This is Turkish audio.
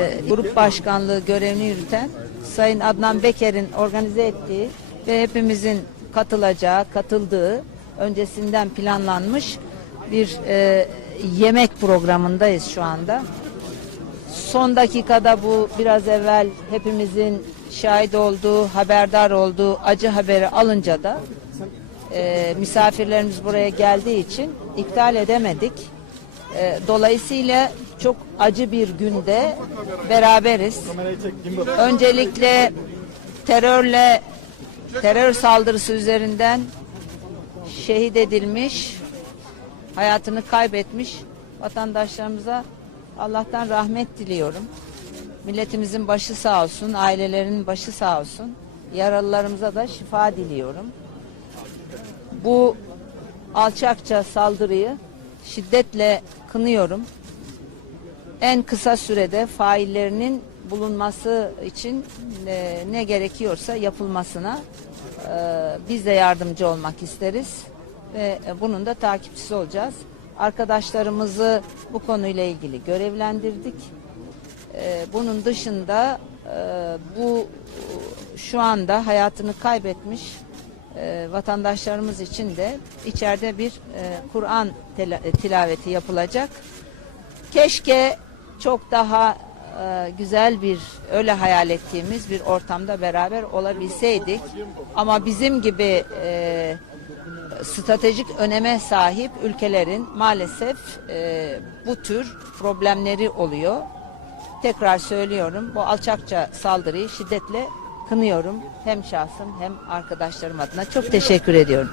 e, grup başkanlığı görevini yürüten Sayın Adnan Beker'in organize ettiği ve hepimizin katılacağı, katıldığı öncesinden planlanmış bir e, yemek programındayız şu anda. Son dakikada bu biraz evvel hepimizin şahit olduğu, haberdar olduğu acı haberi alınca da e, misafirlerimiz buraya geldiği için iptal edemedik. E, dolayısıyla çok acı bir günde beraberiz. Öncelikle terörle terör saldırısı üzerinden şehit edilmiş, hayatını kaybetmiş vatandaşlarımıza Allah'tan rahmet diliyorum. Milletimizin başı sağ olsun, ailelerin başı sağ olsun. Yaralılarımıza da şifa diliyorum. Bu alçakça saldırıyı şiddetle kınıyorum. En kısa sürede faillerinin bulunması için e, ne gerekiyorsa yapılmasına e, biz de yardımcı olmak isteriz ve e, bunun da takipçisi olacağız. Arkadaşlarımızı bu konuyla ilgili görevlendirdik. E, bunun dışında e, bu şu anda hayatını kaybetmiş e, vatandaşlarımız için de içeride bir e, Kur'an e, tilaveti yapılacak. Keşke çok daha e, güzel bir öyle hayal ettiğimiz bir ortamda beraber olabilseydik. Ama bizim gibi e, stratejik öneme sahip ülkelerin maalesef e, bu tür problemleri oluyor. Tekrar söylüyorum bu alçakça saldırıyı şiddetle kınıyorum. Hem şahsım hem arkadaşlarım adına. Çok teşekkür ediyorum.